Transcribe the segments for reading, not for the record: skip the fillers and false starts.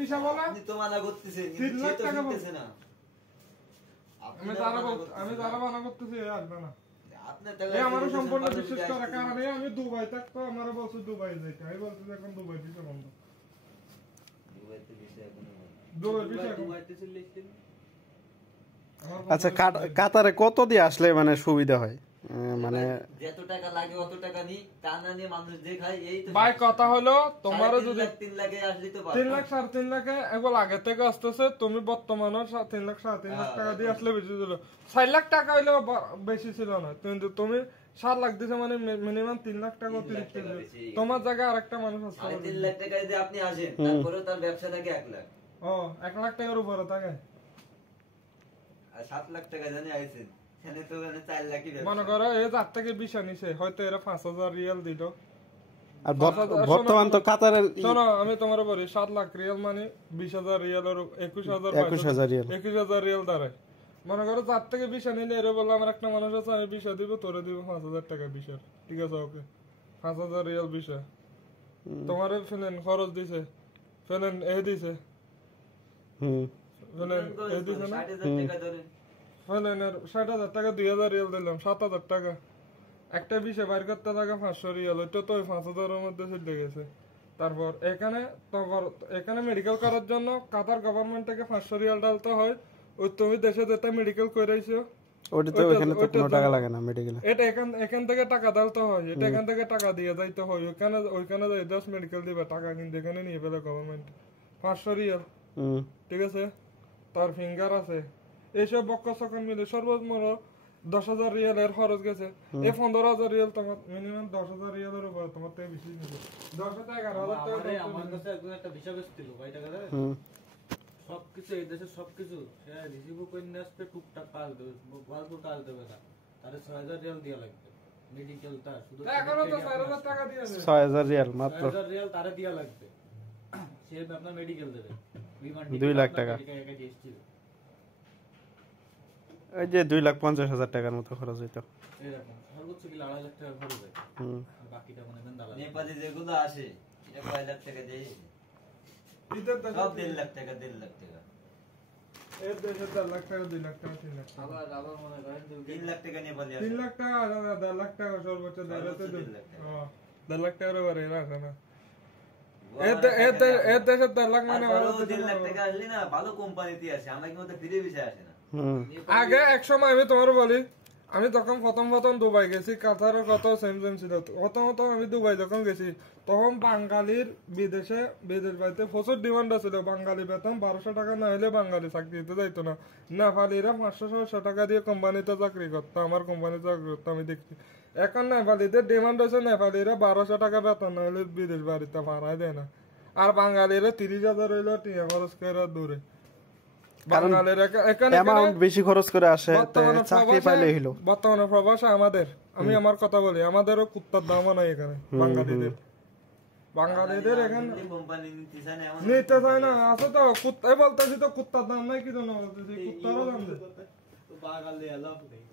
Visa বলে আপনি তো মানা করতেছেন 3 লাখ টাকা বলতেছেন না আমি যারা মানা করতেছি আসবে না আপনি আমার সম্পূর্ণ বিশ্বাস করার কারণে আমি দুবাই থাকতো আমার বলছে দুবাই যাইতে আমি বলছি এখন দুবাই ভিসা বন্ধ দুবাইতে ভিসা এখন দুবাইতে চলে আচ্ছা কাতারে কত দিয়ে আসলে মানে সুবিধা হয় মানে যত টাকা লাগে অত টাকা নি তা না নিয়ে মানুষ দেখায় এই তো ভাই কথা হলো তোমার যদি 3 লাখে আসলে তো 3 লাখ 3.5 লাখে এগুলো আগে থেকে আসতেছে তুমি বর্তমানে 3 লাখ 3.5 লাখ টাকা দিয়ে আসলে বেশি ছিল 4 লাখ টাকা হইলেও বেশি ছিল না কিন্তু তুমি 7 লাখ দিছে মানে মিনিমাম 3 লাখ টাকা অতিরিক্ত তোমার জায়গায় আরেকটা মানুষ আছে 3.5 লাখ টাকা যদি আপনি আসেন তারপরে তার ব্যবসা থাকে 1 লাখ 1 লাখ টাকার উপরে থাকে আর 7 লাখ টাকা জানি আইছেন এখানে তো 4 লাখই মনে করো এই 4 থেকে 20 নিছে হয়তো এরা 5000 রিয়াল দিল আর বর্তমান তো কাতারের শোনো আমি তোমার বলি 7 লাখ রিয়াল মানে 20000 রিয়াল আর 21000 রিয়াল 21000 রিয়াল দাঁড়ায় মনে করো 4 থেকে 20 নিলে এরা বললাম আমার একটা মানুষ আছে আমি 20 দিব তোরে দিব 5000 টাকা 20 ঠিক আছে ওকে 5000 রিয়াল 20 তোমারে ফেলেন খরচ দিছে ফেলেন দিছে ফেলেন দিছে না 60000 টাকা ধরে ফেলেনের 60000 টাকা 2000 রিয়াল দিলাম 7000 টাকা একটা বিষয় বাইর করতে টাকা 500 রিয়াল ওইটা তো 5000 এর মধ্যে চলে গেছে তারপর এখানে মেডিকেল করার জন্য কাতার গভর্নমেন্ট থেকে 500 রিয়াল ডালতে হয় ওই তুমি দেশে যেটা মেডিকেল করাইছো ওটা তো এখানে তো কোনো টাকা লাগে না মেডিকেলে এটা এখান থেকে টাকা ডালতে হয় এটা এখান থেকে টাকা দিয়ে যাইতে হয় ওইখানে যাই 10 মেডিকেল দিবে টাকা কিন্তু এখানে নিয়ে ফেলে গভর্নমেন্ট 500 রিয়াল ঠিক আছে তার ফিঙ্গার আছে এইসব বক্কা সকান মিলে সর্বমোট 10,000 রিয়াল এর খরচ গেছে এই 15,000 রিয়াল তোমার মিনিমাম 10,000 রিয়ালের উপর তোমার থেকে বেশি নিবে 10,000 টাকা আমার কাছে একজন একটা ভিসা বেচছিল ভাই টাকা দেয় সবকিছু এই দেশে সবকিছু সে রিসিভ করে নিয়ে আসবে টুকটাক কাজ দেবে ভালপুর কাজ দেবে না তাহলে 6,000 রিয়াল দেওয়া লাগবে মেডিকেলটা শুধু এখনো তো 4,000 টাকা দিয়েছে 6,000 রিয়াল মাত্র 6,000 রিয়াল তারে দেওয়া লাগবে সে আপনার মেডিকেল দেবে বিমান 2 লাখ টাকা ওই যে 2,50,000 টাকার মতো খরচ হইতো এরকম সর্বোচ্চ কি 2.5 লাখ টাকা খরচ হয় আর বাকিটা মনে দেন দালাল নেপালে যেগুলো আসে এটা কয় লাখ টাকা দেয় সব 1.5 লাখ টাকা 1.5 লাখ টাকা এর দেশে 4 লাখ টাকা 2 লাখ টাকা 3 লাখ টাকা আবার মনে করেন 3 লাখ টাকা নেপালে আসে 3 লাখ টাকা 1.5 লাখ টাকা সর্বোচ্চ 1.5 লাখ টাকার উপরে রাখে না এর দেশে 4 লাখ মানে 1.5 লাখ টাকা আসলে না ভালো কোম্পানিতে আসে আমরা কি মতো ফিরে বিষয় আসে না আগে এক সময় আমি তোমার বলি আমি তখন প্রথম দুবাই গেছি কাতারও কত সেম ছিল প্রথমত আমি দুবাই যখন গেছি তখন বাঙালির বিদেশ বাড়িতে প্রচুর ডিমান্ড ছিল বাঙালি বেতন 1200 টাকা না হলে বাঙালি চাকরি দিতে যাইতো না নেপালিরা 500-600 টাকা দিয়ে কোম্পানিতে চাকরি করতো আমার কোম্পানিতে চাকরি করতো আমি দেখছি এখন নেপালিদের ডিমান্ড হচ্ছে নেপালিরা 1200 টাকা বেতন না হলে বিদেশ বাড়িতে ভাড়াই দেয় না আর বাঙালিরা 30,000 হইলো টিয়া খরচ করে দূরে বেশি খরচ করে আসে চাকরি পাইলে হলো বর্তমানে প্রবাস আমাদের আমি আমার কথা বলি আমাদেরও কুত্তার দামও নাই এখানে বাঙালিদের এখানে নিতে চায় না আছে তো কুত্তাই বলতেছি তো কুত্তার দাম নাই কি জন্য বলতেছি কুত্তারও দাম দেয়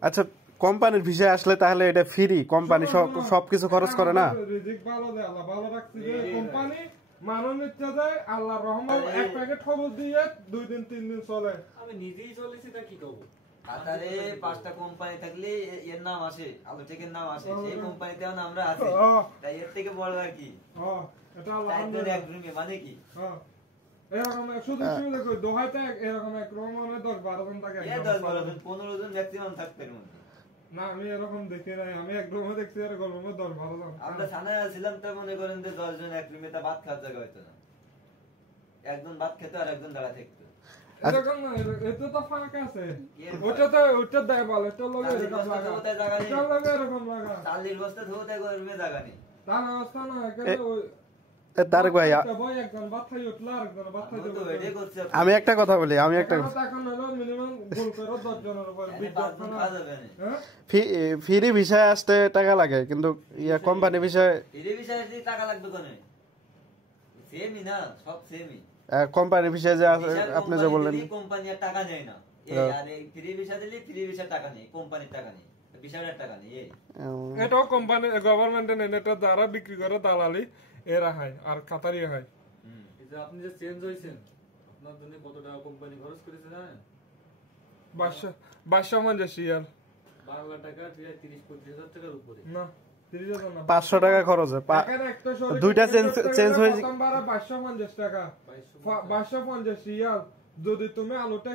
আচ্ছা কোম্পানির ভিসা আসলে তাহলে এটা ফ্রি কোম্পানি সবকিছু খরচ করে না ভালো রাখছি কোম্পানি মানুষ নিচ্ছে যায় আল্লাহর রহমত এক প্যাকেট খবর দিয়ে 2 দিন 3 দিন চলে আমি নিজেই চলেছি তা কি করব কাতারে 5টা কোম্পানি থাকলে এর নাম আসে আলোচকের নাম আসে সেই কোম্পানিতে আমরা আছি তাই এর থেকে বড় আর কি এটা আলহামদুলিল্লাহ একদমই মানে কি এরকম শুধু দেখো দোহাইতে এরকম এক রকমের 10-12 জন থাকে 10-12 জন 15 জন ম্যাক্সিমাম থাকতে পারে না আমি এরকম দেখি নাই আমি এক রুমে দেখছি আর গরমে 10-12 জন আমরা থানায় ছিলাম তো মনে করেন যে 10 জন এক রুমে তা ভাত খাওয়ার জায়গা হইতো না একজন ভাত খেত আর একজন দাঁড়া থাকতো এরকম না এটা তো ফাঁকা আছে ওটা দেয় বলে তো লগে এরকম লাগা 40 বস্তা ধোতে রুমে জায়গা নেই তার অবস্থা না এখানে তারেক ভাই আমি একটা কথা বলি ফ্রি ভিসায় আসতে টাকা লাগে কিন্তু কোম্পানি ভিসায় টাকা লাগবে কেন সেমই না সব সেমই কোম্পানি ভিসায় যে আপনি যে বললেন কোম্পানি আর টাকা নেয় না আর এই ফ্রি ভিসা দিলে ফ্রি ভিসা টাকা নেই কোম্পানির টাকা নেই ভিসার টাকা নেই এটাও কোম্পানি গভর্নমেন্টের নেই এটা যারা বিক্রি করে দালালি এরা হয় আর কাতারি হয় যে আপনি যে চেঞ্জ হয়েছেন আপনার জন্য কত টাকা কোম্পানি খরচ করেছে জানেন? 2250 রিয়াল। বাংলা টাকা 30-35 হাজার টাকার উপরে। না 30,000 না, 500 টাকা খরচ হয় এখানে একটা শরীর দুইটা চেঞ্জ হয়ে প্রথমবার 550 টাকা, 550 রিয়াল। যদি তুমি আলুটা